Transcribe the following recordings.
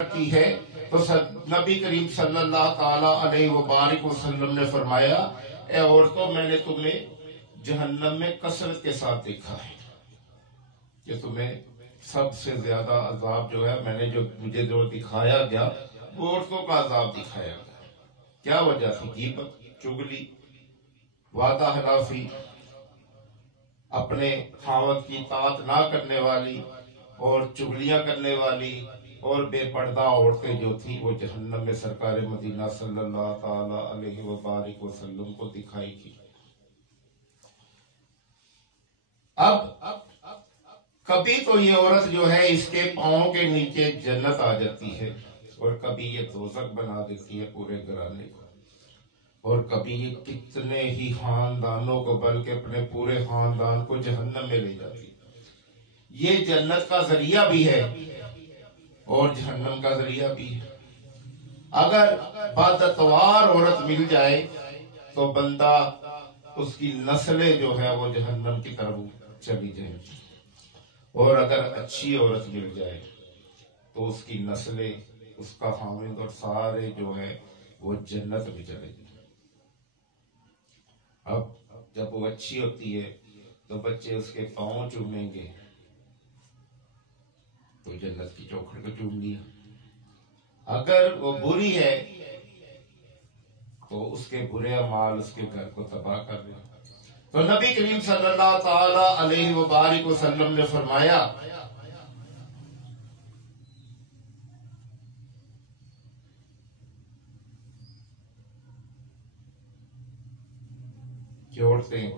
کی ہے تو نبی کریم صلی اللہ تعالی علیہ وبارک وسلم نے فرمایا اے عورتوں میں نے تمہیں جہنم میں کثرت کے ساتھ دیکھا ہے کہ تمہیں سب سے زیادہ عذاب جو ہے میں نے مجھے جو دکھایا گیا وہ عورتوں کا عذاب دکھایا گیا. کیا وجہ تھی؟ غیبت، چغلی، وعدہ خلافی، اپنے خاوند کی اطاعت نہ کرنے والی اور چغلیاں کرنے والی اور بے پردہ عورتیں جو تھی وہ جہنم میں سرکار مدینہ صلی اللہ تعالی علیہ وبارک وسلم کو دکھائی تھی. اب کبھی تو یہ عورت جو ہے اس کے پاؤں کے نیچے جنت آ جاتی ہے اور کبھی یہ دوزخ بنا دیتی ہے پورے گھرانے کو، اور کبھی یہ کتنے ہی خاندانوں کو بلکہ اپنے پورے خاندان کو جہنم میں لے جاتی ہے. یہ جنت کا ذریعہ بھی ہے اور جہنم کا ذریعہ بھی ہے. اگر بادتوار عورت مل جائے تو بندہ اس کی نسلیں جو ہے وہ جہنم کی طرف چلی جائیں، اور اگر اچھی عورت مل جائے تو اس کی نسلیں، اس کا خاوند اور سارے جو ہے وہ جنت میں چلے جائیں. اب جب وہ اچھی ہوتی ہے تو بچے اس کے پاؤں چومیں گے تو جنت کی چوکھٹ کو چوم لیا. اگر وہ بری ہے تو اس کے برے اعمال اس کے گھر کو تباہ کر دیں. تو نبی کریم صلی اللہ تعالی علیہ وبارک وسلم نے فرمایا کہ عورتیں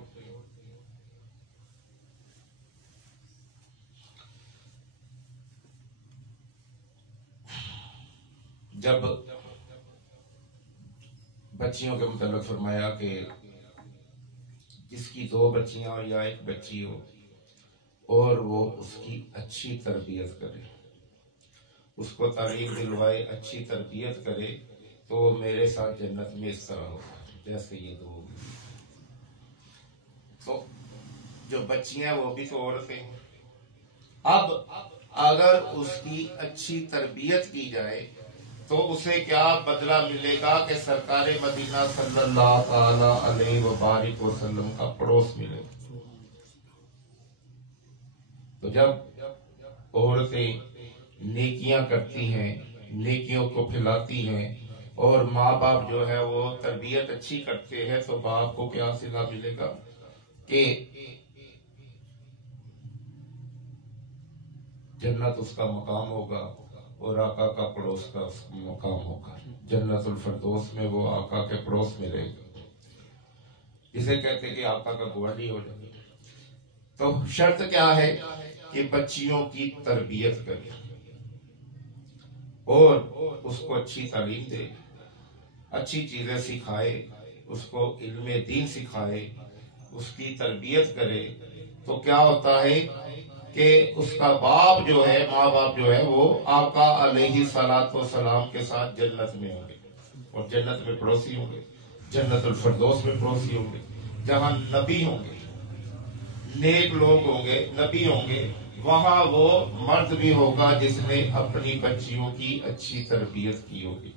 جب بچیوں کے متعلق فرمایا کہ جس کی 2 بچیاں ہو یا 1 بچی ہو اور وہ اس کی اچھی تربیت کرے، اس کو تعلیم دلوائے، اچھی تربیت کرے تو وہ میرے ساتھ جنت میں اس طرح ہو جیسے یہ 2. تو جو بچیاں وہ بھی تو عورتیں. اب اگر اس کی اچھی تربیت کی جائے تو اسے کیا بدلہ ملے گا کہ سرکار مدینہ صلی اللہ تعالی علیہ وبارک وسلم کا پڑوس ملے گا. تو جب عورتیں نیکیاں کرتی ہیں، نیکیوں کو پھیلاتی ہیں اور ماں باپ جو ہے وہ تربیت اچھی کرتے ہیں تو باپ کو کیا صلہ ملے گا کہ جنت اس کا مقام ہوگا اور آقا کا پڑوس کا مقام ہوگا. جنت الفردوس میں وہ آقا کے پڑوس میں رہے گا، اسے کہتے کہ آقا کا گوہری ہو جائے. تو شرط کیا ہے کہ بچیوں کی تربیت کرے اور اس کو اچھی تعلیم دے، اچھی چیزیں سکھائے، اس کو علم دین سکھائے، اس کی تربیت کرے. تو کیا ہوتا ہے کہ اس کا باپ جو ہے، ماں باپ جو ہے وہ آقا علیہ الصلوۃ والسلام کے ساتھ جنت میں ہوں گے اور جنت میں پڑوسی ہوں گے، جنت الفردوس میں پڑوسی ہوں گے، جہاں نبی ہوں گے، نیک لوگ ہوں گے، نبی ہوں گے. وہاں وہ مرد بھی ہوگا جس نے اپنی بچیوں کی اچھی تربیت کی ہوگی.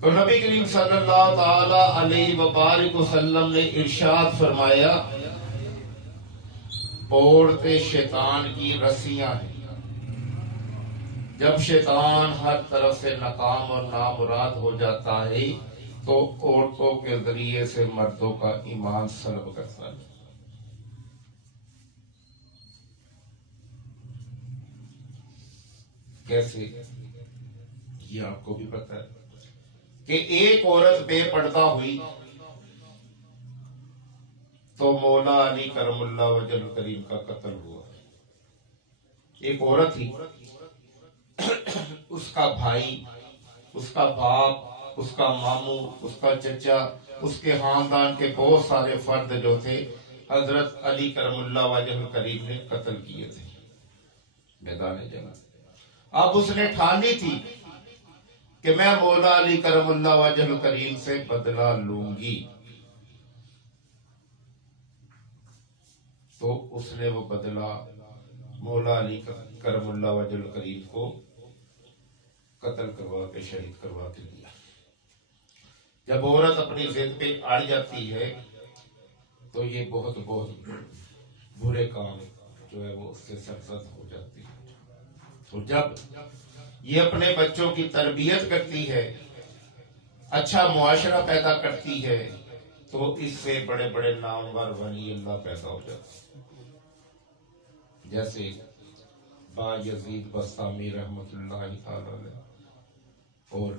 تو نبی کریم صلی اللہ تعالی علیہ وبارک وسلم نے ارشاد فرمایا عورتیں شیطان کی رسیاں ہیں. جب شیطان ہر طرف سے ناکام اور نامراد ہو جاتا ہے تو عورتوں کے ذریعے سے مردوں کا ایمان سلب کرتا ہے. کیسے؟ یہ آپ کو بھی پتہ ہے کہ ایک عورت بے پردہ ہوئی تو مولا علی کرم اللہ وجہ الکریم کا قتل ہوا. ایک عورت ہی، اس کا بھائی، اس کا باپ، اس کا ماموں، اس کا چچا، اس کے خاندان کے بہت سارے فرد جو تھے حضرت علی کرم اللہ وجہ الکریم نے قتل کیے تھے میدان جنگ. اب اس نے ٹھانی تھی کہ میں مولا علی کرم اللہ وجہ الکریم سے بدلہ لوں گی. تو اس نے وہ بدلہ مولا علی کرم اللہ وجہ الکریم کو قتل کروا کے شہید کروا کے دیا۔ جب عورت اپنی ضد پہ اڑ جاتی ہے تو یہ بہت بہت برے کام جو ہے وہ اس سے سرزد ہو جاتی ہے۔ تو جب یہ اپنے بچوں کی تربیت کرتی ہے، اچھا معاشرہ پیدا کرتی ہے، تو اس سے بڑے بڑے نامور ولی اللہ پیدا ہو جاتے ہیں، جیسے با یزید بسطامی رحمۃ اللہ تعالی علیہ اور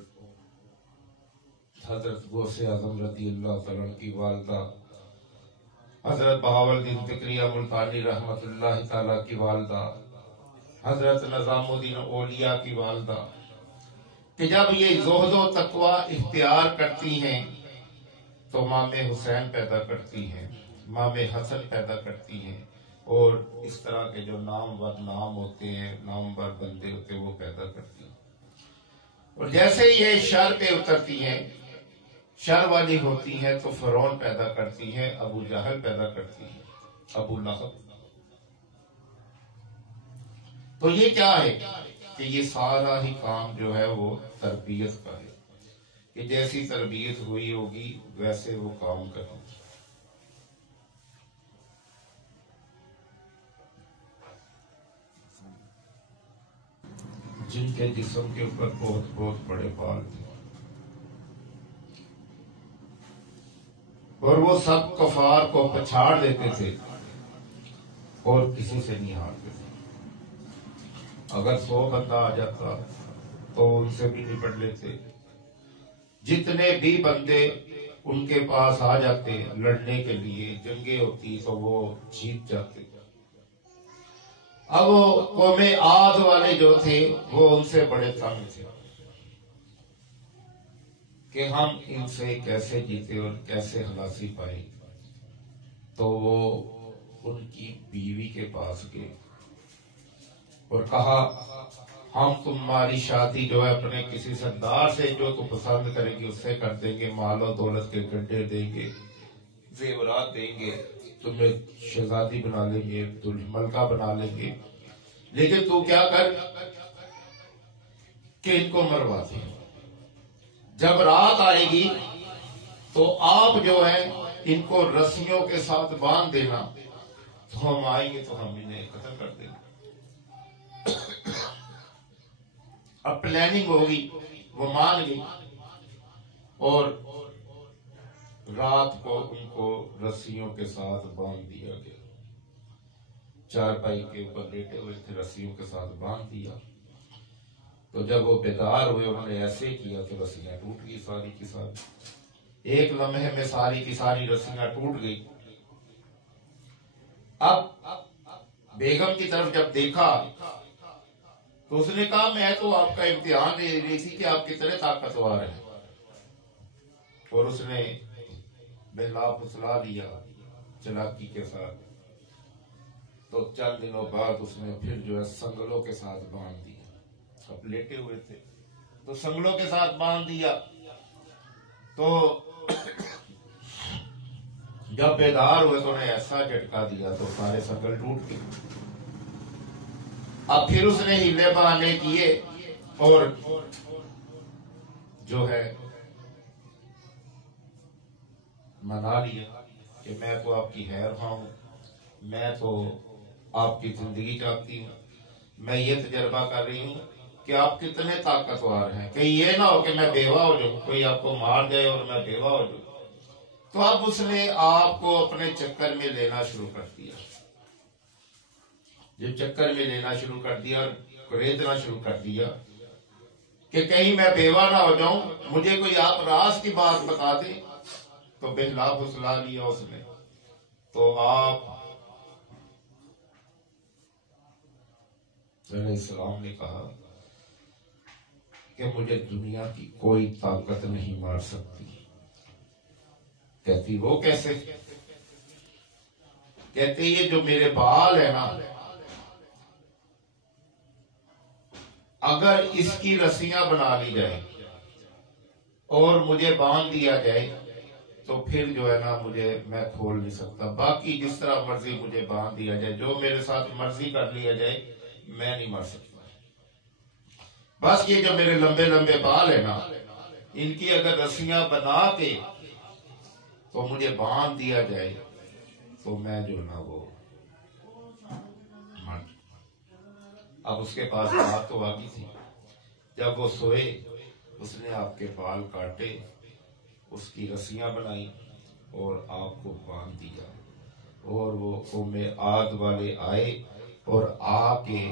حضرت غوث اعظم رضی اللہ تعالیٰ کی والدہ حضرت بہاولدین فکریہ ملتانی رحمۃ اللہ تعالیٰ کی والدہ حضرت نظام الدین اولیاء کی والدہ، کہ جب یہ زہد و تقوی اختیار کرتی ہیں تو امام حسین پیدا کرتی ہیں، امام حسن پیدا کرتی ہیں، اور اس طرح کے جو نامور نام ہوتے ہیں، نامور بندے ہوتے ہیں، وہ پیدا کرتی ہیں۔ اور جیسے یہ شر پہ اترتی ہیں، شر والی ہوتی ہیں، تو فرعون پیدا کرتی ہیں، ابو جہل پیدا کرتی ہیں، ابو لہب۔ تو یہ کیا ہے کہ یہ سارا ہی کام جو ہے وہ تربیت کا ہے، کہ جیسی تربیت ہوئی ہوگی ویسے وہ کام کریں۔ جن کے جسم کے اوپر بہت بہت بڑے بال تھے اور وہ سب کفار کو پچھاڑ دیتے تھے اور کسی سے نہیں ہارتے تھے۔ اگر 100 بندہ آ جاتا تو ان سے بھی نپٹ لیتے، جتنے بھی بندے ان کے پاس آ جاتے لڑنے کے لیے، جنگیں ہوتی تو وہ جیت جاتے۔ اب وہ قوم عاد والے جو تھے وہ ان سے بڑے تنگ تھے کہ ہم ان سے کیسے جیتے اور کیسے خلاصی پائے، تو وہ ان کی بیوی کے پاس گئے اور کہا ہم تمہاری شادی جو ہے اپنے کسی سردار سے جو تم پسند کرے گی اس سے کر دیں گے، مال و دولت کے گڈھے دیں گے، زیورات دیں گے، تمہیں شہزادی بنا لیں گے، ملکہ بنا لیں گے، لیکن تو کیا کر کہ ان کو مروا دے۔ جب رات آئے گی تو آپ جو ہے ان کو رسیوں کے ساتھ باندھ دینا، تو ہم آئیں گے تو ہم انہیں قتل کر دیں گے۔ اب پلاننگ ہوگی، وہ مان گئی اور رات کو ان کو رسیوں کے ساتھ باندھ دیا گیا۔ چارپائی کے اوپر لیٹے ہوئے تھے، رسیوں کے ساتھ باندھ دیا، تو جب وہ بیدار ہوئے انہوں نے ایسے کیا تو رسیاں ٹوٹ گئی ساری کی ساری، ایک لمحے میں ساری کی ساری رسیاں ٹوٹ گئی۔ اب بیگم کی طرف جب دیکھا تو اس نے کہا میں تو آپ کا امتحان لے رہی تھی کہ آپ کتنے طاقتور ہیں، اور اس نے بہلا پھسلا لیا چلاکی کے ساتھ، تو چند دنوں بعد اس نے پھر جو ہے سنگلوں کے ساتھ باندھ دیا۔ اب لیٹے ہوئے تھے تو سنگلوں کے ساتھ باندھ دیا، تو جب بیدار ہوئے تو انہیں ایسا جھٹکا دیا تو سارے سنگل ٹوٹ گئے۔ اب پھر اس نے ہیلے بہانے کیے اور جو ہے منا لیا کہ میں تو آپ کی خیر خواہ ہوں، میں تو آپ کی زندگی چاہتی ہوں، میں یہ تجربہ کر رہی ہوں کہ آپ کتنے طاقتور ہیں، کہیں یہ نہ ہو کہ میں بیوہ ہو جاؤں، کوئی آپ کو مار جائے اور میں بیوہ ہو جاؤں۔ تو اب اس نے آپ کو اپنے چکر میں لینا شروع کر دیا، جب چکر میں لینا شروع کر دیا اور خریدنا شروع کر دیا کہ کہیں میں بیوہ نہ ہو جاؤں، مجھے کوئی آپ راز کی بات بتا دیں، تو بہلا پھسلا لیا اس نے۔ تو آپ علیہ السلام نے کہا کہ مجھے دنیا کی کوئی طاقت نہیں مار سکتی۔ کہتی وہ کیسے؟ کہتے یہ جو میرے بال ہے نا، اگر اس کی رسیاں بنا لی جائیں اور مجھے باندھ دیا جائے تو پھر جو ہے نا میں کھول نہیں سکتا. باقی جس طرح مرضی مجھے باندھ دیا جائے, جو میرے ساتھ مرضی کر لیا جائے, میں نہیں مر سکتا. بس یہ جو میرے لمبے لمبے بال ہیں نا, ان کی اگر رسیاں بنا کے تو مجھے باندھ دیا جائے تو میں جو نا وہ مر. اب اس کے پاس بات تو آگی تھی. جب وہ سوئے اس نے آپ کے بال کاٹے, اس کی رسیاں بنائی اور آپ کو باندھ دیا. اور وہ قوم عاد والے آئے اور آ کے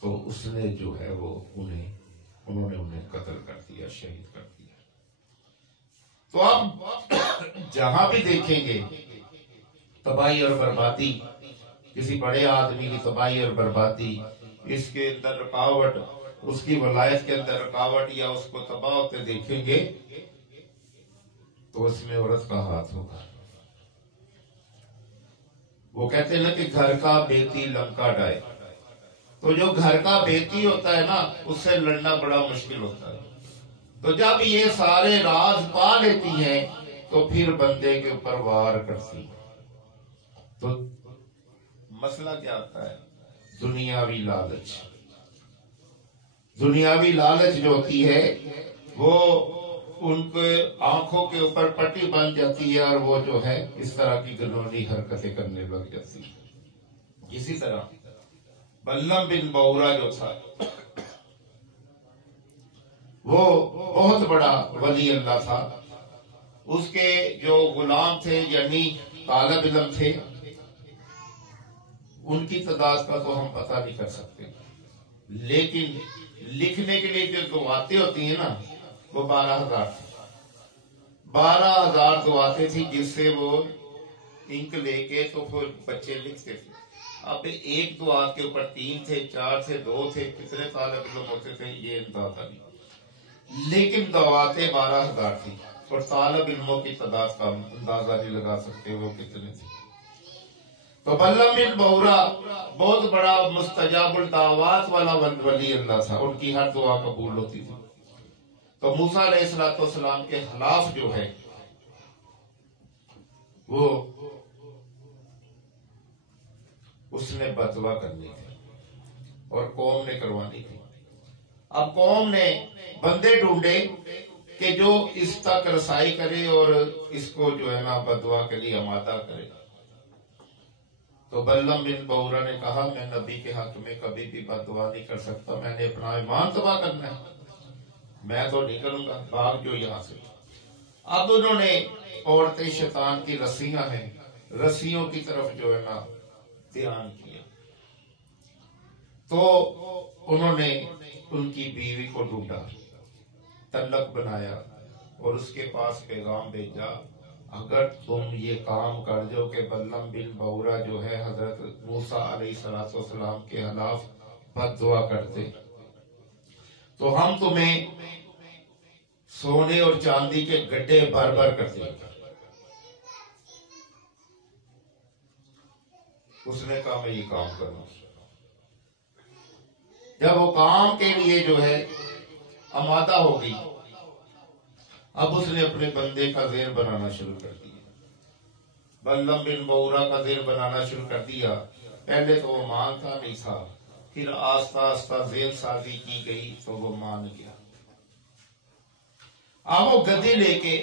تو اس نے جو ہے وہ انہوں نے انہیں قتل کر دیا, شہید کر دیا. تو آپ جہاں بھی دیکھیں گے تباہی اور بربادی, کسی بڑے آدمی کی تباہی اور بربادی, اس کے اندر رکاوٹ, اس کی ولایت کے اندر رکاوٹ, یا اس کو تباہ ہوتے دیکھیں گے تو اس میں عورت کا ہاتھ ہوگا. وہ کہتے ہیں نا کہ گھر کا بیتی لنکا ڈائے. تو جو گھر کا بیتی ہوتا ہے نا, اس سے لڑنا بڑا مشکل ہوتا ہے. تو جب یہ سارے راز پا لیتی ہیں تو پھر بندے کے اوپر وار کرتی ہیں. تو مسئلہ کیا آتا ہے؟ دنیاوی لالچ. دنیاوی لالچ جو ہوتی ہے وہ ان کے آنکھوں کے اوپر پٹی بن جاتی ہے, اور وہ جو ہے اس طرح کی گنوانی حرکتیں کرنے لگ جاتی ہیں. اسی طرح بلم بن بورا جو تھا, وہ بہت بڑا ولی اللہ تھا. اس کے جو غلام تھے یعنی طالب علم تھے, ان کی تعداد کا تو ہم پتہ نہیں کر سکتے, لیکن لکھنے کے لیے جو دعاتیں ہوتی ہیں نا وہ 12,000 تھی. 12,000 دعاتیں تھی جس سے وہ انک لے کے تو پھر بچے لکھتے تھے. اب ایک دعات کے اوپر 3 تھے, 4 تھے, 2 تھے, کتنے طالب علم ہوتے تھے یہ اندازہ نہیں, لیکن دعاتیں 12,000 تھی اور طالب علموں کی تعداد کا اندازہ نہیں لگا سکتے وہ کتنے تھے. تو بلم بن بورا بہت بڑا مستجاب الدعوات والا ولی اللہ تھا, ان کی ہر دعا قبول ہوتی تھی. تو موسیٰ علیہ السلام کے خلاف جو ہے وہ اس نے بدوا کرنی تھی اور قوم نے کروانی تھی. اب قوم نے بندے ڈھونڈے کہ جو اس تک رسائی کرے اور اس کو جو ہے نا بدوا کے لیے آمادہ کرے. تو بلم بن بورا نے کہا میں نبی کے حق میں کبھی بھی بددعا نہیں کر سکتا, میں نے اپنا ایمان تباہ کرنا ہے, میں تو نہیں کروں گا, بھاگ جو یہاں سے. اب انہوں نے عورتیں شیطان کی رسیاں ہیں, رسیوں کی طرف جو ہے نا دھیان کیا. تو انہوں نے ان کی بیوی کو ڈھونڈا, تلک بنایا اور اس کے پاس پیغام بھیجا, اگر تم یہ کام کر جو کہ بلم بن بورا جو ہے حضرت موسیٰ علیہ السلام کے خلاف بد دعا کرتے تو ہم تمہیں سونے اور چاندی کے گڈھے بھر بھر کر دیں گے. اس نے کہا میں یہ کام کروں. جب وہ کام کے لیے جو ہے آمادہ ہو گئی, اب اس نے اپنے بندے کا زیر بنانا شروع کر دیا. بلم بن بورا کا زیر بنانا شروع کر دیا. پہلے تو وہ مانتا نہیں تھا, پھر آہستہ آہستہ زیر سازی کی گئی تو وہ مان گیا. اب وہ گدی لے کے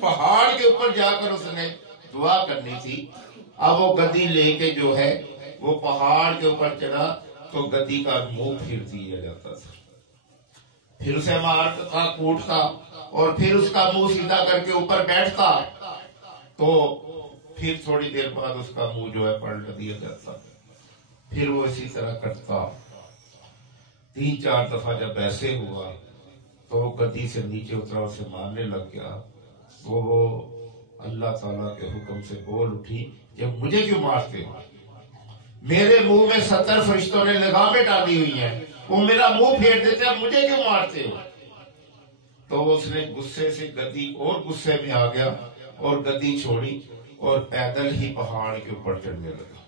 پہاڑ کے اوپر جا کر اس نے دعا کرنی تھی. اب وہ گدی لے کے جو ہے وہ پہاڑ کے اوپر چڑھا تو گدی کا منہ پھیر دیا جاتا تھا, پھر اسے مارتا تھا, کوٹتا, اور پھر اس کا منہ سیدھا کر کے اوپر بیٹھتا تو پھر تھوڑی دیر بعد اس کا منہ جو ہے پلٹ دیا جاتا. پھر وہ اسی طرح کرتا. 3-4 دفعہ جب ایسے ہوا تو وہ گدی سے نیچے اترا, اسے مارنے لگ گیا. تو وہ اللہ تعالیٰ کے حکم سے بول اٹھی کہ مجھے کیوں مارتے ہو, میرے منہ میں 70 فرشتوں نے لگامیں ڈالی ہوئی ہیں, وہ میرا منہ پھیر دیتے ہیں, مجھے کیوں مارتے ہو. تو اس نے غصے سے گدی اور غصے میں آ گیا اور گدی چھوڑی اور پیدل ہی پہاڑ کے اوپر چڑھنے لگا.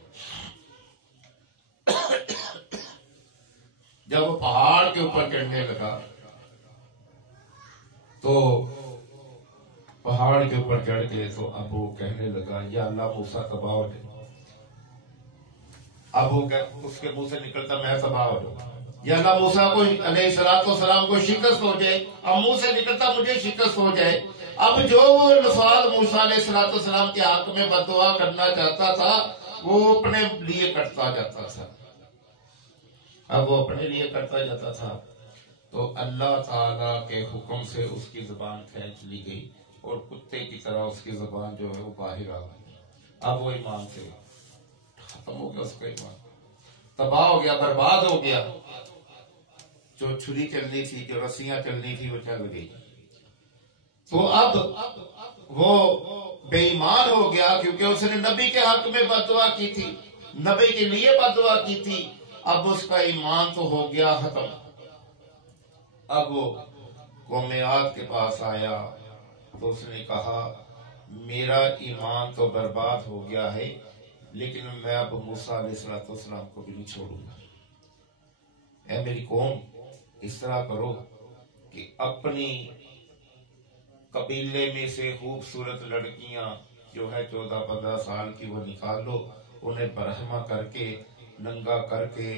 جب وہ پہاڑ کے اوپر چڑھنے لگا تو پہاڑ کے اوپر چڑھ گئے تو اب وہ کہنے لگا یا اللہ موسیٰ تباہ ہو جائے. اب وہ اس کے منہ سے نکلتا میں تباہ ہو جاؤں. یا اللہ موسیٰ کو علیہ السلام کو شکست ہو جائے. اب منہ سے نکلتا مجھے شکست ہو جائے. اب جو وہ الفاظ موسیٰ علیہ السلام کے حق میں بددعا کرنا چاہتا تھا وہ اپنے لیے کرتا جاتا تھا. اب وہ اپنے لیے کرتا جاتا تھا تو اللہ تعالیٰ کے حکم سے اس کی زبان کھینچ لی گئی اور کتے کی طرح اس کی زبان جو ہے وہ باہر آ گئی. اب وہ ایمان سے ختم ہو گیا. اس کا ایمان تباہ ہو گیا, برباد ہو گیا. جو چھری چلنی تھی, جو رسیاں چلنی تھی وہ چل گئی. تو اب وہ بے ایمان ہو گیا کیونکہ اس نے نبی کے حق میں بددعا کی تھی, نبی کے لیے بددعا کی تھی. اب اس کا ایمان تو ہو گیا ختم. اب وہ قوم عاد کے پاس آیا تو اس نے کہا میرا ایمان تو برباد ہو گیا ہے لیکن میں اب موسیٰ علیہ السلام کو بھی نہیں چھوڑوں گا. اے میری قوم, اس طرح کرو کہ اپنی قبیلے میں سے خوبصورت لڑکیاں جو ہے 14-15 سال کی وہ نکال لو, انہیں برہمہ کر کے ننگا کر کے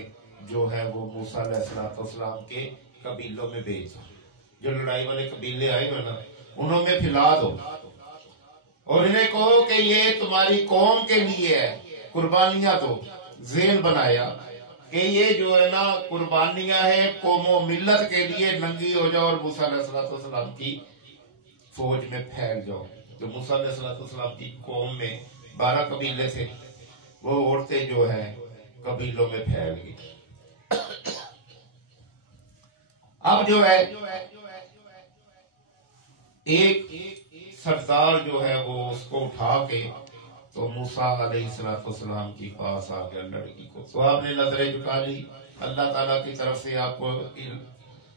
جو ہے وہ موسیٰ علیہ السلام کے قبیلوں میں بھیج دو. جو لڑائی والے قبیلے آئے ہوئے نا انہوں میں پھیلا دو اور انہیں کہو کہ یہ تمہاری قوم کے لیے ہے. قربانیاں دو. ذہن بنایا کہ یہ جو ہے نا قربانیاں ہیں قوم و ملت کے لیے. ننگی ہو جاؤ اور موسیٰ علیہ السلام کی فوج میں پھیل جاؤ. تو موسیٰ علیہ السلام کی قوم میں 12 قبیلے تھے, وہ عورتیں جو ہیں قبیلوں میں پھیل گئی. اب جو ہے ایک سردار جو ہے وہ اس کو اٹھا کے تو موسیٰ علیہ السلام کی پاس آ گیا لڑکی کو. تو آپ نے نظریں جھکا لی. اللہ تعالیٰ کی طرف سے آپ کو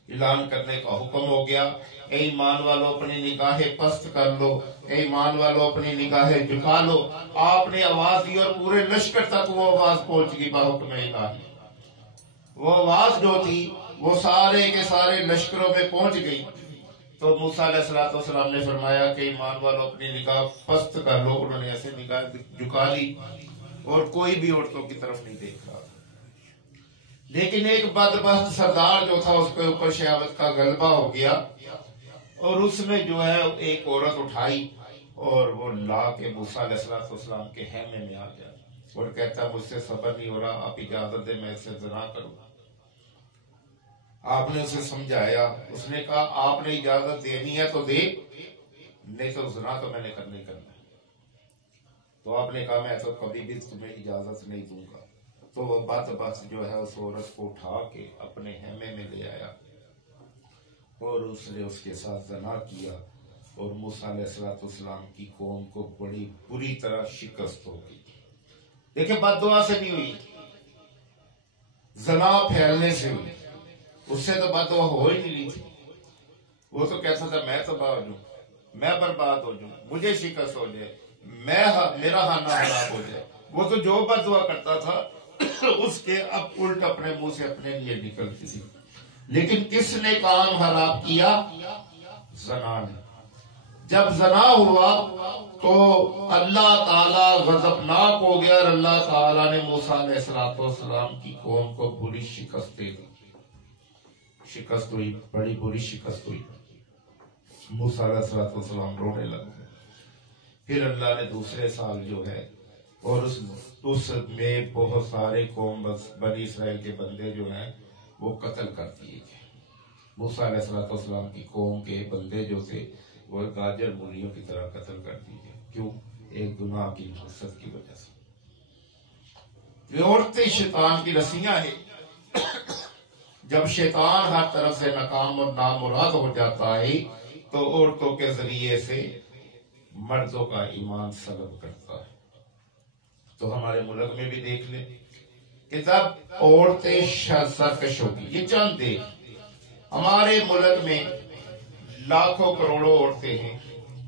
اعلان کرنے کا حکم ہو گیا, اے ایمان والو اپنی نگاہیں پست کر لو, اے ایمان والو اپنی نگاہیں جھکا لو. آپ نے آواز دی اور پورے لشکر تک وہ آواز پہنچ گئی بحکم الہی. وہ آواز جو تھی وہ سارے کے سارے لشکروں میں پہنچ گئی. تو موسیٰ علیہ السلام نے فرمایا کہ ایمان والو اپنی نگاہ پست کر لو. انہوں نے ایسے نگاہ جھکا لی اور کوئی بھی عورتوں کی طرف نہیں دیکھ رہا. لیکن ایک بدبخت سردار جو تھا اس کے اوپر شہوت کا غلبہ ہو گیا اور اس نے جو ہے ایک عورت اٹھائی اور وہ لا کے موسیٰ علیہ السلام کے خیمے میں آ گیا اور کہتا مجھ سے صبر نہیں ہو رہا, آپ اجازت دے میں اس سے زنا کروں. آپ نے اسے سمجھایا. اس نے کہا آپ نے اجازت دینی ہے تو دے, نہیں تو زنا تو میں نے کرنا. تو آپ نے کہا میں تو کبھی بھی تمہیں اجازت نہیں دوں گا. تو وہ بدبخت جو ہے اس عورت کو اٹھا کے اپنے خیمے میں لے آیا اور اس نے اس کے ساتھ زنا کیا اور موسیٰ علیہ السلام کی قوم کو بڑی بری طرح شکست ہو گئی. دیکھیں بد دعا سے نہیں ہوئی, زنا پھیلنے سے ہوئی. اس سے تو بد دعا ہو ہی نہیں لی تھی. وہ تو کہتا تھا میں تباہ ہو جاؤں, میں برباد ہو جاؤں, مجھے شکست ہو جائے, میرا خانہ خراب ہو جائے. وہ تو جو بد دعا کرتا تھا اس کے اب الٹ اپنے منہ سے اپنے لیے نکلتی تھی. لیکن کس نے کام خراب کیا؟ زنا نے. جب زنا ہوا تو اللہ تعالیٰ غضبناک ہو گیا اور اللہ تعالیٰ نے موسیٰ علیہ السلام کی قوم کو بری شکست دے دی. شکست ہوئی, بڑی بری شکست ہوئی. موسیٰ علیہ السلام رونے لگے. پھر اللہ نے دوسرے سال جو ہے اور اس میں بہت سارے قوم بنی اسرائیل کے بندے جو ہیں وہ قتل کر دیے گئے. موسیٰ علیہ السلام کی قوم کے بندے جو تھے وہ گاجر مولیوں کی طرح قتل کر دیے گئے. کیوں؟ ایک گناہ کی حسد کی وجہ سے. یہ عورتیں شیطان کی رسیاں ہیں. جب شیطان ہر طرف سے ناکام اور نامراد ہو جاتا ہے تو عورتوں کے ذریعے سے مردوں کا ایمان سلب کرتا ہے. تو ہمارے ملک میں بھی دیکھ لیں کہ جب عورتیں سرکش ہوگی, یہ چند دیکھ, ہمارے ملک میں لاکھوں کروڑوں عورتیں ہیں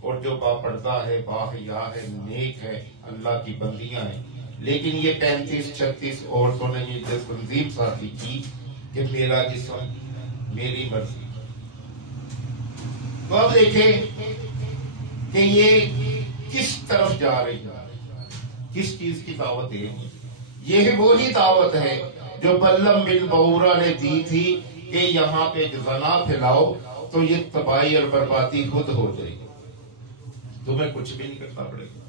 اور جو با پردہ ہے, باحیا ہے, نیک ہے, اللہ کی بندیاں ہیں. لیکن یہ 35-36 عورتوں نے یہ تنظیم سازی کی کہ میرا جسم میری مرضی. تو اب دیکھیں کہ یہ کس طرف جا رہی ہے، کس چیز کی دعوت ہے. یہ وہی دعوت ہے جو بلم بن بورا نے دی تھی کہ یہاں پہ زنا پھیلاؤ تو یہ تباہی اور بربادی خود ہو جائے گی، تمہیں کچھ بھی نہیں کرنا پڑے گا.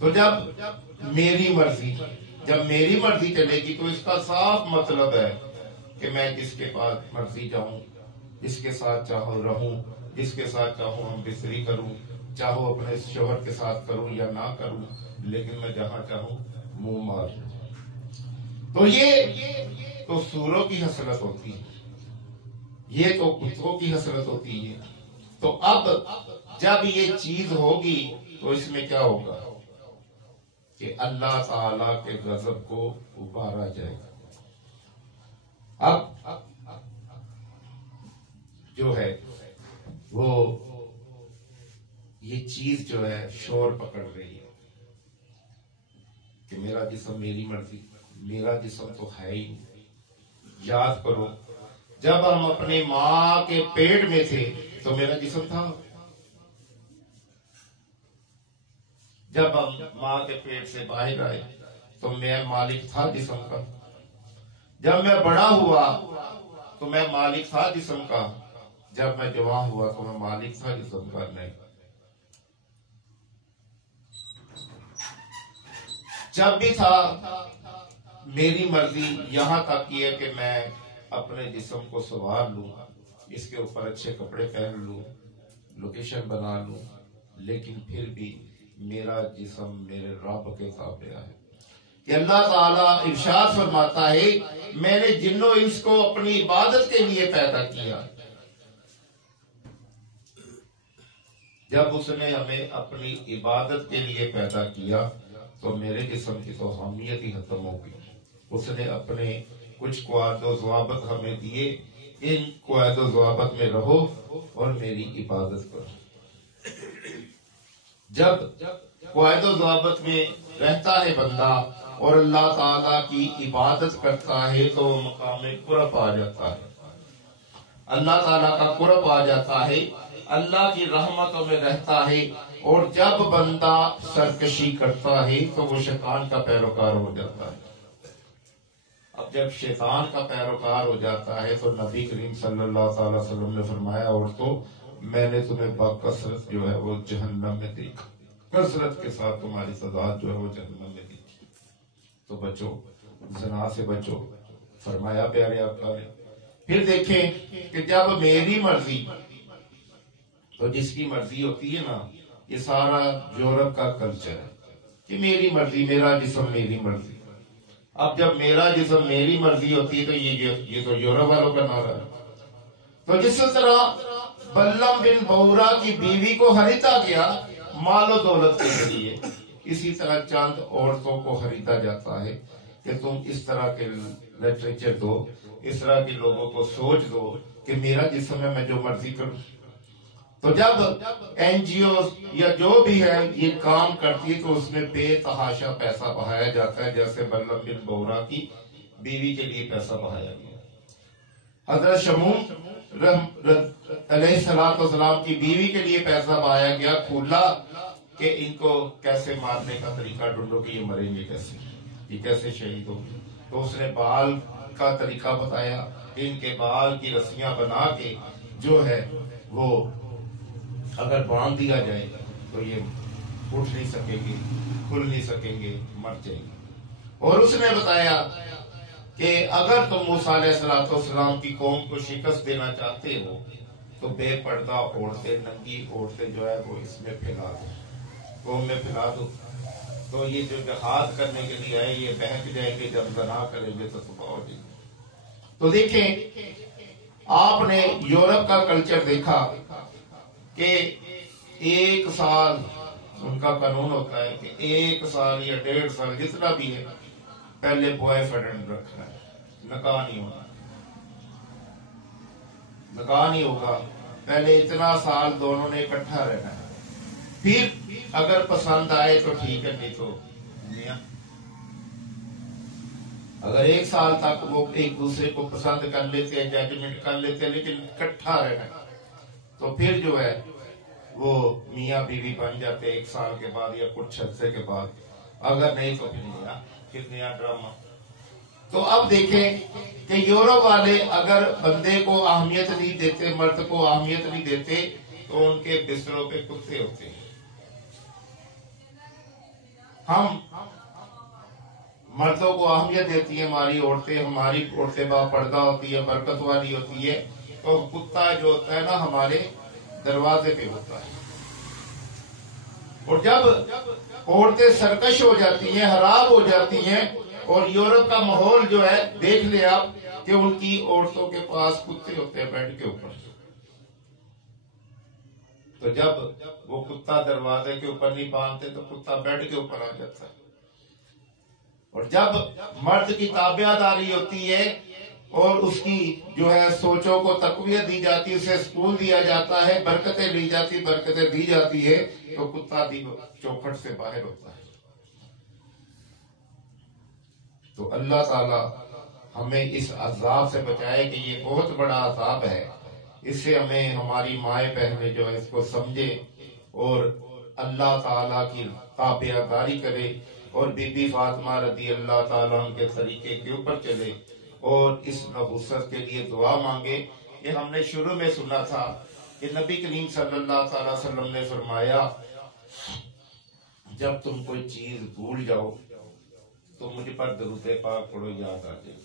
تو جب میری مرضی چلے گی تو اس کا صاف مطلب ہے کہ میں جس کے پاس مرضی جاؤں، جس کے ساتھ چاہوں رہوں، جس کے ساتھ چاہوں ہم بستری کروں، چاہوں اپنے شوہر کے ساتھ کروں یا نہ کروں، لیکن میں جہاں چاہوں منہ مار لوں. تو یہ تو سوروں کی حسرت ہوتی ہے، یہ تو کتوں کی حسرت ہوتی ہے. تو اب جب یہ چیز ہوگی تو اس میں کیا ہوگا کہ اللہ تعالی کے غضب کو ابارا جائے گا. اب جو ہے وہ یہ چیز جو ہے شور پکڑ رہی ہے کہ میرا جسم میری مرضی. میرا جسم تو ہے ہی نہیں. یاد کرو جب ہم اپنے ماں کے پیٹ میں تھے تو میرا جسم تھا. جب ہم ماں کے پیٹ سے باہر آئے تو میں مالک تھا جسم کا. جب میں بڑا ہوا تو میں مالک تھا جسم کا. جب میں جوان ہوا تو میں مالک تھا جسم کا نہیں. جب بھی تھا میری مرضی یہاں تک کی ہے کہ میں اپنے جسم کو سنوار لوں، اس کے اوپر اچھے کپڑے پہن لوں، لوکیشن بنا لوں، لیکن پھر بھی میرا جسم میرے رب کے تابع ہے. کہ اللہ تعالیٰ ارشاد فرماتا ہے میں نے جن و انس کو اپنی عبادت کے لیے پیدا کیا. جب اس نے ہمیں اپنی عبادت کے لیے پیدا کیا تو میرے جسم کی تو حامیت ہی ختم ہو گئی. اس نے اپنے کچھ قواعد و ضوابط ہمیں دیے، ان قواعد و ضوابط میں رہو اور میری عبادت کرو. جب قواعد و ضوابط میں رہتا ہے بندہ اور اللہ تعالیٰ کی عبادت کرتا ہے تو وہ مقام قرب آ جاتا ہے، اللہ تعالیٰ کا قرب آ جاتا ہے، اللہ کی رحمتوں میں رہتا ہے. اور جب بندہ سرکشی کرتا ہے تو وہ شیطان کا پیروکار ہو جاتا ہے. اب جب شیطان کا پیروکار ہو جاتا ہے تو نبی کریم صلی اللہ تعالی وسلم نے فرمایا عورتوں میں نے تمہیں بکثرت جو ہے وہ جہنم میں دیکھا، کثرت کے ساتھ تمہاری تعداد جو ہے وہ جہنم میں دیکھی. تو بچو، زنا سے بچو فرمایا پیارے آقا نے. پھر دیکھیں کہ جب میری مرضی، تو جس کی مرضی ہوتی ہے نا، یہ سارا یورپ کا کلچر ہے کہ میری مرضی، میرا جسم میری مرضی. اب جب میرا جسم میری مرضی ہوتی ہے تو یہ تو یورپ والوں کا نعرہ ہے. تو جس طرح بلم بن بورا کی بیوی کو خریدا گیا مال و دولت کے ذریعے، اسی طرح چند عورتوں کو خریدا جاتا ہے کہ تم اس طرح کے لٹریچر دو، اس طرح کے لوگوں کو سوچ دو کہ میرا جسم ہے میں جو مرضی کروں. تو جب این جی او یا جو بھی ہے یہ کام کرتی ہے تو اس میں بے تحاشا پیسہ بہایا جاتا ہے، جیسے بلم بن بورا کی بیوی کے لیے پیسہ بہایا گیا. حضرت شموم علیہ السلام کی بیوی کے لیے پیسہ بہایا گیا کھولا کہ ان کو کیسے مارنے کا طریقہ ڈھونڈو کہ یہ مریں گے کیسے، یہ کیسے شہید ہوگی. تو اس نے بال کا طریقہ بتایا کہ ان کے بال کی رسیاں بنا کے جو ہے وہ اگر باندھ دیا جائے تو یہ اٹھ نہیں سکیں گے، کھل نہیں سکیں گے، مر جائیں گے. اور اس نے بتایا کہ اگر تم موسیٰ علیہ السلام کی قوم کو شکست دینا چاہتے ہو تو بے پردہ عورتیں، ننگی عورتیں جو ہے وہ اس میں پھیلا دو، قوم میں پھیلا دو. تو یہ جو جہاد کرنے کے لیے آئے یہ بہک جائیں گے، جب زنا کریں گے تو تباہ ہو جائیں گے. تو دیکھیں آپ نے یورپ کا کلچر دیکھا کہ 1 سال ان کا قانون ہوتا ہے کہ 1 سال یا 1.5 سال جتنا بھی ہے پہلے بوائے فرینڈ رکھنا ہے، نکاح نہیں ہونا، نکاح نہیں ہوگا. پہلے اتنا سال دونوں نے اکٹھا رہنا ہے، پھر اگر پسند آئے تو ٹھیک ہے، نہیں تو میاں. اگر 1 سال تک وہ ایک دوسرے کو پسند کر لیتے ہیں، ججمنٹ کر لیتے ہیں، لیکن اکٹھا رہنا ہے تو پھر جو ہے وہ میاں بیوی بن جاتے 1 سال کے بعد یا کچھ عرصے کے بعد، اگر نہیں تو پھر نیا ڈرامہ۔ تو اب دیکھیں کہ یورپ والے اگر بندے کو اہمیت نہیں دیتے، مرد کو اہمیت نہیں دیتے، تو ان کے بستروں پہ کتے ہوتے ہیں۔ ہم مردوں کو اہمیت دیتی ہیں ہماری عورتیں باپردہ ہوتی ہے، برکت والی ہوتی ہے، تو کتا جو ہوتا ہے نا ہمارے دروازے پہ ہوتا ہے۔ اور جب عورتیں سرکش ہو جاتی ہیں، خراب ہو جاتی ہیں، اور یورپ کا ماحول جو ہے دیکھ لیں آپ کہ ان کی عورتوں کے پاس کتے ہوتے ہیں بیڈ کے اوپر، تو جب وہ کتا دروازے کے اوپر نہیں باندھتے تو کتا بیڈ کے اوپر آ جاتا ہے۔ اور جب مرد کی تابعداری ہوتی ہے اور اس کی جو ہے سوچوں کو تقویت دی جاتی ہے، اسے سکون دیا جاتا ہے، برکتیں دی جاتی ہے، تو کتا بھی چوکھٹ سے باہر ہوتا ہے۔ تو اللہ تعالی ہمیں اس عذاب سے بچائے کہ یہ بہت بڑا عذاب ہے، اس سے ہمیں ہماری مائیں بہنیں جو ہے اس کو سمجھے اور اللہ تعالیٰ کی تابعداری کرے، اور بی بی فاطمہ رضی اللہ تعالیٰ عنہ کے طریقے کے اوپر چلے اور اس نحوست کے لیے دعا مانگے۔ یہ ہم نے شروع میں سنا تھا کہ نبی کریم صلی اللہ تعالی وسلم نے فرمایا جب تم کوئی چیز بھول جاؤ تو مجھ پر درود پاک پڑھو، یاد آ جائے۔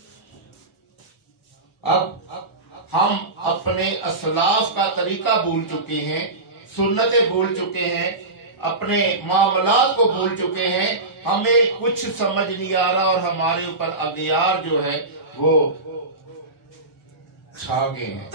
اب ہم اپنے اسلاف کا طریقہ بھول چکے ہیں، سنتیں بھول چکے ہیں، اپنے معاملات کو بھول چکے ہیں، ہمیں کچھ سمجھ نہیں آ رہا، اور ہمارے اوپر اغیار جو ہے وہ چھا گئے ہیں،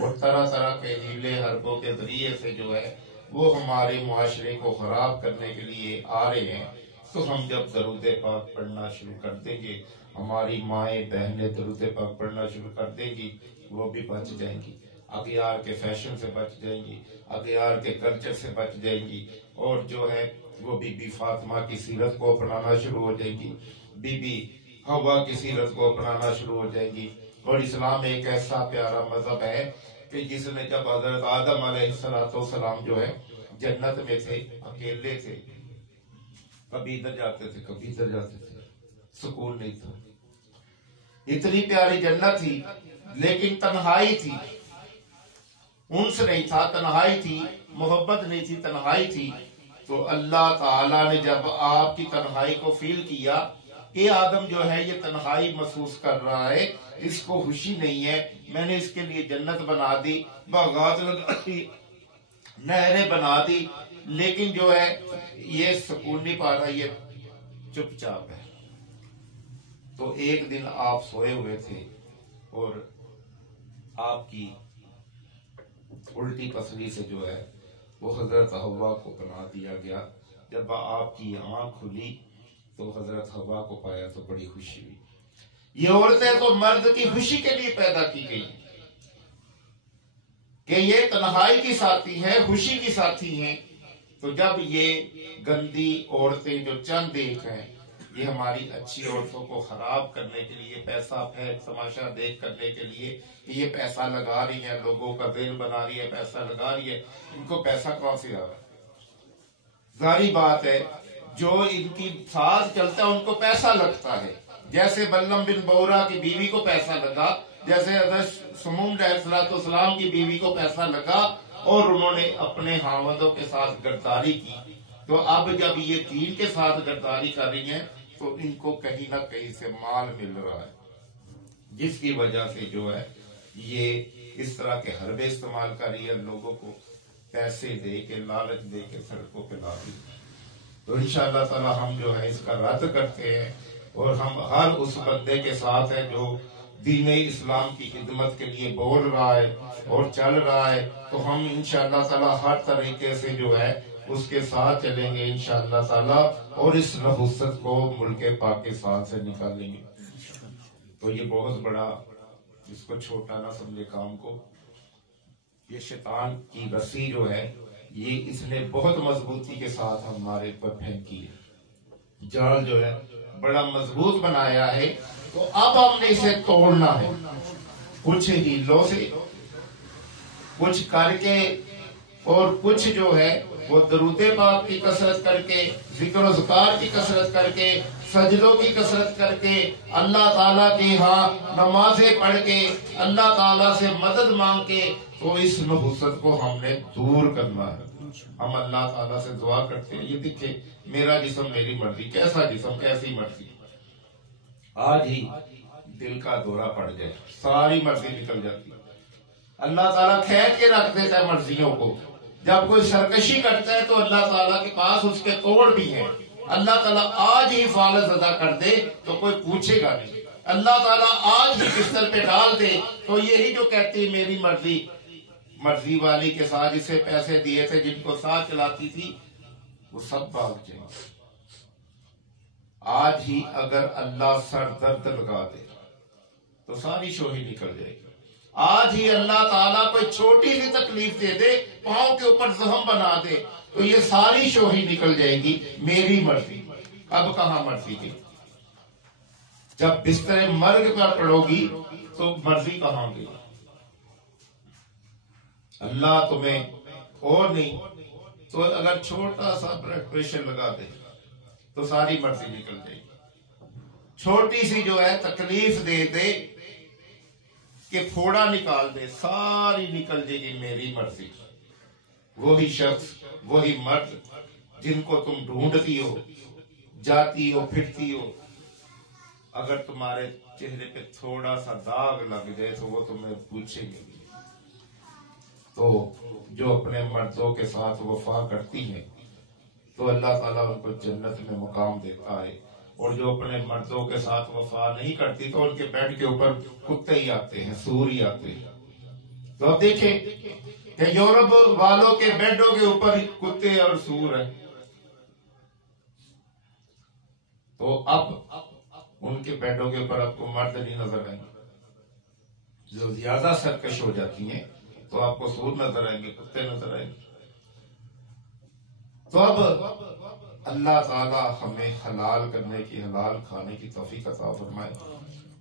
اور طرح طرح کے ہیلے حربوں کے ذریعے سے جو ہے وہ ہمارے معاشرے کو خراب کرنے کے لیے آ رہے ہیں۔ تو ہم جب درود پاک پڑھنا شروع کر دیں گے، ہماری مائیں بہنیں درود پاک پڑھنا شروع کر دیں گی، وہ بھی بچ جائیں گی، اغیار کے فیشن سے بچ جائیں گی، اغیار کے کلچر سے بچ جائیں گی، اور جو ہے وہ بی بی فاطمہ کی سیرت کو اپنانا شروع ہو جائیں گی، بی بی حوا کی سیرت کو اپنانا شروع ہو جائیں گی۔ اور اسلام ایک ایسا پیارا مذہب ہے کہ جس نے جب حضرت آدم علیہ السلام جو ہے جنت میں تھے، اکیلے تھے، کبھی ادھر جاتے تھے کبھی ادھر جاتے تھے، سکون نہیں تھا، اتنی پیاری جنت تھی لیکن تنہائی تھی، انس نہیں تھا، تنہائی تھی، محبت نہیں تھی، تنہائی تھی۔ تو اللہ تعالیٰ نے جب آپ کی تنہائی کو فیل کیا کہ آدم جو ہے یہ تنہائی محسوس کر رہا ہے، اس کو خوشی نہیں ہے، میں نے اس کے لیے جنت بنا دی، باغات لگا دی، نہریں بنا دی، لیکن جو ہے یہ سکون نہیں پا رہا، یہ چپ چاپ ہے۔ تو ایک دن آپ سوئے ہوئے تھے اور آپ کی الٹی پسلی سے جو ہے وہ حضرت حوا کو بنا دیا گیا۔ جب آپ کی آنکھ کھلی تو حضرت حوا کو پایا تو بڑی خوشی ہوئی۔ یہ عورتیں تو مرد کی خوشی کے لیے پیدا کی گئی کہ یہ تنہائی کی ساتھی ہیں، خوشی کی ساتھی ہیں۔ تو جب یہ گندی عورتیں جو چند ایک ہیں، یہ ہماری اچھی عورتوں کو خراب کرنے کے لیے، پیسہ پھینک تماشا دیکھ کرنے کے لیے کہ یہ پیسہ لگا رہی ہے، لوگوں کا ذہن بنا رہی ہے، پیسہ لگا رہی ہے، ان کو پیسہ کہاں سے آ رہا ہے؟ ظاہری بات ہے جو ان کی ساتھ چلتا ہے ان کو پیسہ لگتا ہے، جیسے بلم بن بورا کی بیوی کو پیسہ لگا، جیسے حضرت سمون علیہ السلام کی بیوی کو پیسہ لگا، اور انہوں نے اپنے خاوندوں کے ساتھ گرداری کی۔ تو اب جب یہ دین کے ساتھ گرداری کر رہی ہیں تو ان کو کہیں نہ کہیں سے مال مل رہا ہے، جس کی وجہ سے جو ہے یہ اس طرح کے حربے استعمال کر رہی ہے، لوگوں کو پیسے دے کے، لالچ دے کے سڑکوں پہ لا دی۔ تو انشاءاللہ تعالی ہم جو ہے اس کا رد کرتے ہیں، اور ہم ہر اس بندے کے ساتھ ہیں جو دین اسلام کی خدمت کے لیے بول رہا ہے اور چل رہا ہے، تو ہم انشاءاللہ تعالی ہر طریقے سے جو ہے اس کے ساتھ چلیں گے انشاءاللہ تعالی، اور اس نحوست کو ملک پاکستان سے نکالیں گے۔ تو یہ بہت بڑا، اس کو چھوٹا نہ سمجھے کام کو، یہ شیطان کی رسی جو ہے یہ اس نے بہت مضبوطی کے ساتھ ہمارے پر پھینکی ہے، جال جو ہے بڑا مضبوط بنایا ہے۔ تو اب ہم نے اسے توڑنا ہے، کچھ ہیلوں سے، کچھ کر کے اور کچھ جو ہے وہ درود پاک کی کثرت کر کے، ذکر و ذکار کی کثرت کر کے، سجدوں کی کثرت کر کے، اللہ تعالیٰ کی ہاں نمازیں پڑھ کے، اللہ تعالیٰ سے مدد مانگ کے، تو اس نحوست کو ہم نے دور کرنا ہے۔ ہم اللہ تعالیٰ سے دعا کرتے ہیں، یہ دیکھیں میرا جسم میری مرضی، کیسا جسم کیسی مرضی، آج ہی دل کا دورہ پڑ جائے ساری مرضی نکل جاتی ہے۔ اللہ تعالیٰ کھینچ کے رکھ دیتا ہے مرضیوں کو، جب کوئی سرکشی کرتا ہے تو اللہ تعالیٰ کے پاس اس کے توڑ بھی ہیں۔ اللہ تعالیٰ آج ہی فالس ادا کر دے تو کوئی پوچھے گا نہیں، اللہ تعالیٰ آج ہی بستر پہ ڈال دے تو یہی جو کہتی ہے میری مرضی، مرضی والی کے ساتھ جسے پیسے دیے تھے، جن کو ساتھ چلاتی تھی، وہ سب بھاگ جائیں۔ آج ہی اگر اللہ سر درد لگا دے تو ساری شوہی نکل جائے گی۔ آج ہی اللہ تعالیٰ کوئی چھوٹی سی تکلیف دے دے، پاؤں کے اوپر زخم بنا دے تو یہ ساری شوہی نکل جائے گی، میری مرضی۔ اب کہاں مرضی کی؟ جب بستر مرگ پر پڑو گی تو مرضی کہاں گئی؟ اللہ تمہیں اور نہیں تو اگر چھوٹا سا بلڈ پریشر لگا دے تو ساری مرضی نکل جائے گی۔ چھوٹی سی جو ہے تکلیف دے دے کہ پھوڑا نکال دے، ساری نکل جائے گی، میری مرضی۔ وہی شخص، وہی مرد جن کو تم ڈھونڈتی ہو، جاتی ہو، پھرتی ہو، اگر تمہارے چہرے پہ تھوڑا سا داغ لگ جائے تو وہ تمہیں پوچھیں گے۔ تو جو اپنے مردوں کے ساتھ وفا کرتی ہیں تو اللہ تعالیٰ ان کو جنت میں مقام دیتا ہے، اور جو اپنے مردوں کے ساتھ وفا نہیں کرتی تو ان کے بیڈ کے اوپر کتے ہی آتے ہیں، سور ہی آتے ہیں۔ تو اب دیکھیں کہ یورپ والوں کے بیڈوں کے اوپر کتے اور سور ہیں، تو اب ان کے بیڈوں کے اوپر آپ کو مرد نہیں نظر آئیں گے۔ جو زیادہ سرکش ہو جاتی ہیں تو آپ کو سور نظر آئیں گے، کتے نظر آئیں گے۔ تو اب اللہ تعالیٰ ہمیں حلال کرنے کی، حلال کھانے کی توفیق عطا فرمائے۔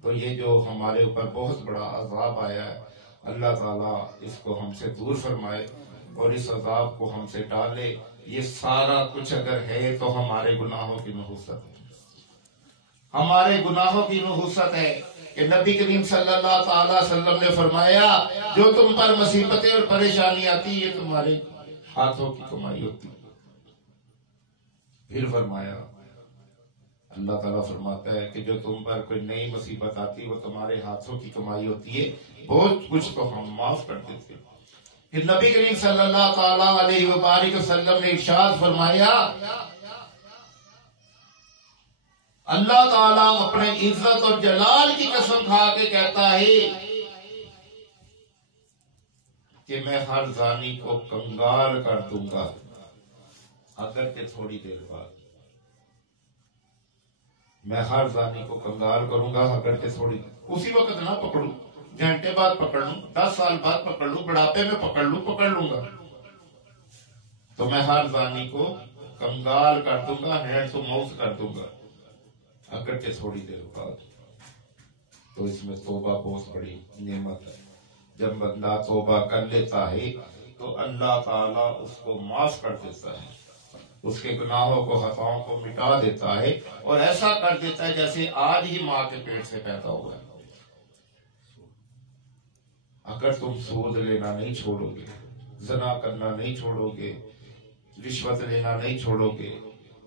تو یہ جو ہمارے اوپر بہت بڑا عذاب آیا ہے، اللہ تعالیٰ اس کو ہم سے دور فرمائے اور اس عذاب کو ہم سے ڈالے۔ یہ سارا کچھ اگر ہے تو ہمارے گناہوں کی نحوست ہے، ہمارے گناہوں کی نحوست ہے کہ نبی کریم صلی اللہ تعالی وسلم نے فرمایا جو تم پر مصیبتیں اور پریشانی آتی یہ تمہارے ہاتھوں کی کمائی ہوتی۔ پھر فرمایا اللہ تعالیٰ فرماتا ہے کہ جو تم پر کوئی نئی مصیبت آتی وہ تمہارے ہاتھوں کی کمائی ہوتی ہے، بہت کچھ تو ہم معاف کر دیتے۔ پھر نبی کریم صلی اللہ تعالی علیہ وآلہ وسلم نے ارشاد فرمایا اللہ تعالیٰ اپنے عزت اور جلال کی قسم کھا کے کہتا ہے کہ میں ہر زانی کو کنگال کر دوں گا اگر کہ تھوڑی دیر بعد، میں ہر زانی کو کنگال کروں گا اگر کہ تھوڑی، اسی وقت نہ پکڑوں، گھنٹے بعد پکڑ لوں، 10 سال بعد پکڑ لوں، بڑھاپے میں پکڑ لوں گا، تو میں ہر زانی کو کنگال کر دوں گا، ہینڈ ٹو ماؤتھ کر دوں گا اگر کہ تھوڑی دیر بعد۔ تو اس میں توبہ بہت بڑی نعمت ہے۔ جب بندہ توبہ کر لیتا ہے تو اللہ تعالیٰ اس کو معاف کر دیتا ہے، اس کے گناہوں کو، خطاؤں کو مٹا دیتا ہے، اور ایسا کر دیتا ہے جیسے آج ہی ماں کے پیٹ سے پیدا ہوا ہے۔ اگر تم سود لینا نہیں چھوڑو گے، زنا کرنا نہیں چھوڑو گے، رشوت لینا نہیں چھوڑو گے،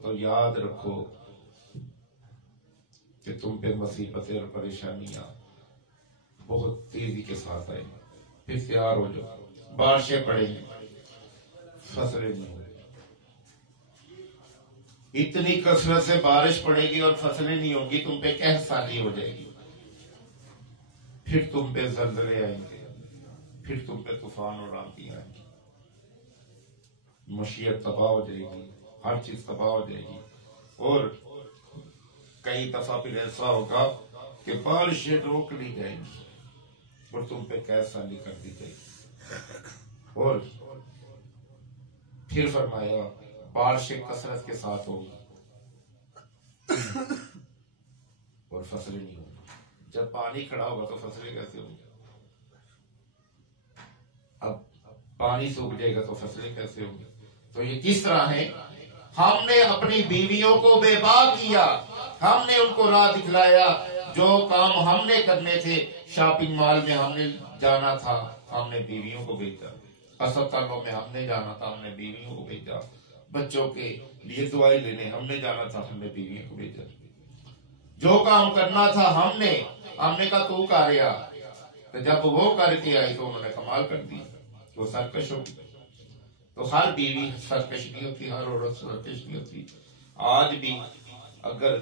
تو یاد رکھو کہ تم پہ مصیبتیں اور پریشانیاں بہت تیزی کے ساتھ آئیں گی۔ پھر تیار ہو جاؤ، بارشیں پڑیں گی، فصلیں نہیں ہوں گی، اتنی کثرت سے بارش پڑے گی اور فصلیں نہیں ہوں گی، تم پہ قحط سالی ہو جائے گی، پھر تم پہ زلزلے آئیں گے، پھر تم پہ طوفان اور آندھی آئیں گی، معیشت تباہ ہو جائے گی، ہر چیز تباہ ہو جائے گی، اور کئی دفعہ پھر ایسا ہوگا کہ بارشیں روک لی جائیں گی اور تم پہ قحط سالی کر دی جائے گی، اور پھر فرمایا بارشیں کثرت کے ساتھ ہوگی اور فصلیں نہیں ہوگی۔ جب پانی کھڑا ہوگا تو فصلیں کیسے ہوں گی؟ اب پانی سوکھ جائے گا تو فصلیں کیسے ہوں گی؟ تو یہ کس طرح ہے؟ ہم نے اپنی بیویوں کو بے باک کیا، ہم نے ان کو راہ دکھلایا، جو کام ہم نے کرنے تھے، شاپنگ مال میں ہم نے جانا تھا، ہم نے بیویوں کو بھیجا، اسپتالوں میں ہم نے جانا تھا، ہم نے بیویوں کو بھیجا، بچوں کے لیے دعائیں لینے ہم نے جانا تھا، ہم نے بیویوں کو بھیجا، جو کام کرنا تھا ہم نے کہا تو کاریا، تو جب وہ کر کے آئی تو انہوں نے کمال کر دی، وہ سرکش ہو گئی۔ تو ہر بیوی سرکش نہیں ہوتی، ہر عورت سرکش نہیں ہوتی۔ آج بھی اگر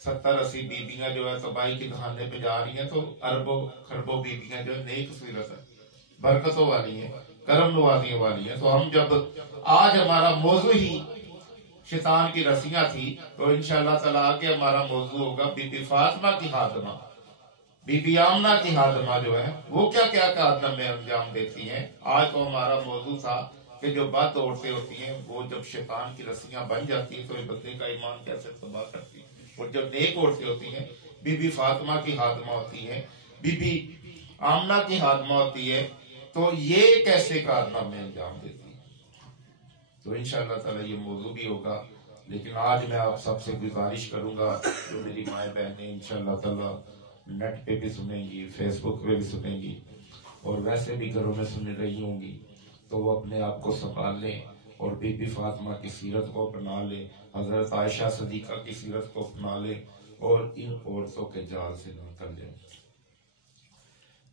70-80 بیویاں جو ہے تباہی کے دہانے پہ جا رہی ہیں، تو اربوں خربوں بیویاں جو ہے نیک صورت ہے، برکتوں والی ہیں، کرم نوازیوں والی ہیں۔ تو ہم جب آج ہمارا موضوع ہی شیطان کی رسیاں تھی، تو انشاءاللہ تعالیٰ آگے ہمارا موضوع ہوگا بی بی فاطمہ کی خاتمہ، بی بی آمنہ کی خاتمہ جو ہے وہ کیا کیا خاتمہ میں انجام دیتی ہیں۔ آج تو ہمارا موضوع تھا کہ جو بد عورتیں ہوتی ہیں وہ جب شیطان کی رسیاں بن جاتی ہیں تو یہ بندے کا ایمان کیسے تباہ کرتی ہیں، اور جب نیک عورتیں ہوتی ہیں، بی بی فاطمہ کی خاتمہ ہوتی ہے، بی بی آمنہ کی خاتمہ ہوتی ہے، تو یہ کیسے خاتمہ میں انجام دیتی ہیں۔ تو انشاءاللہ تعالی یہ موضوع بھی ہوگا، لیکن آج میں آپ سب سے گزارش کروں گا، جو میری مائیں بہنیں انشاءاللہ تعالی نیٹ پہ بھی سنیں گی، فیس بک پہ بھی سنیں گی، اور ویسے بھی گھروں میں سن رہی ہوں گی، تو وہ اپنے آپ کو سنبھال لیں اور بی بی فاطمہ کی سیرت کو اپنا لیں، حضرت عائشہ صدیقہ کی سیرت کو اپنا لیں، اور ان عورتوں کے جال سے نکل جائیں۔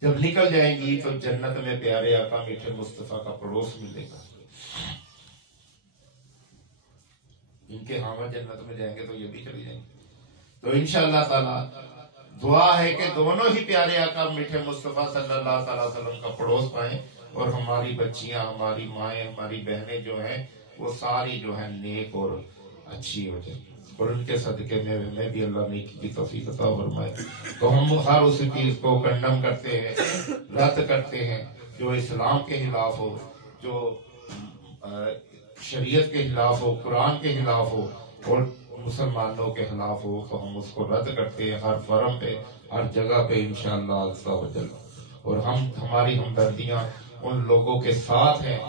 جب نکل جائیں گی تو جنت میں پیارے آقا میٹھے مصطفیٰ کا پڑوس ملے گا۔ ان کے ہاں جنت میں جائیں گے تو یہ بھی چلی جائیں گے۔ تو انشاءاللہ تعالی دعا ہے کہ دونوں ہی پیارے آقا میٹھے مصطفیٰ صلی اللہ تعالی وسلم کا پڑوس پائیں، اور ہماری بچیاں، ہماری مائیں، ہماری بہنیں جو ہیں وہ ساری جو ہیں نیک اور اچھی ہو جائیں، اور ان کے صدقے میں بھی اللہ نیکی کی توفیق عطا فرمائے۔ تو ہم ہر اس چیز کو کنڈم کرتے ہیں، رد کرتے ہیں جو اسلام کے خلاف ہو، جو شریعت کے خلاف ہو، قرآن کے خلاف ہو، اور مسلمانوں کے خلاف ہو، تو ہم اس کو رد کرتے ہیں ہر فرم پہ، ہر جگہ پہ انشاءاللہ عز و جل۔ اور ہماری ہمدردیاں ان لوگوں کے ساتھ ہیں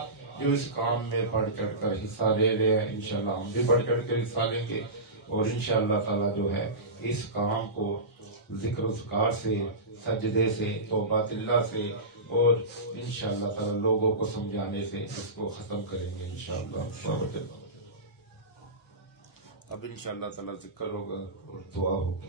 جو اس کام میں بڑھ چڑھ کر حصہ لے رہے ہیں، انشاءاللہ ہم بھی بڑھ چڑھ کر حصہ لیں گے، اور انشاءاللہ تعالی جو ہے اس کام کو ذکر و اذکار سے، سجدے سے، توبہ اللہ سے، اور انشاءاللہ تعالی لوگوں کو سمجھانے سے اس کو ختم کریں گے انشاءاللہ۔ اب انشاءاللہ تعالی ذکر ہوگا اور دعا ہوگی۔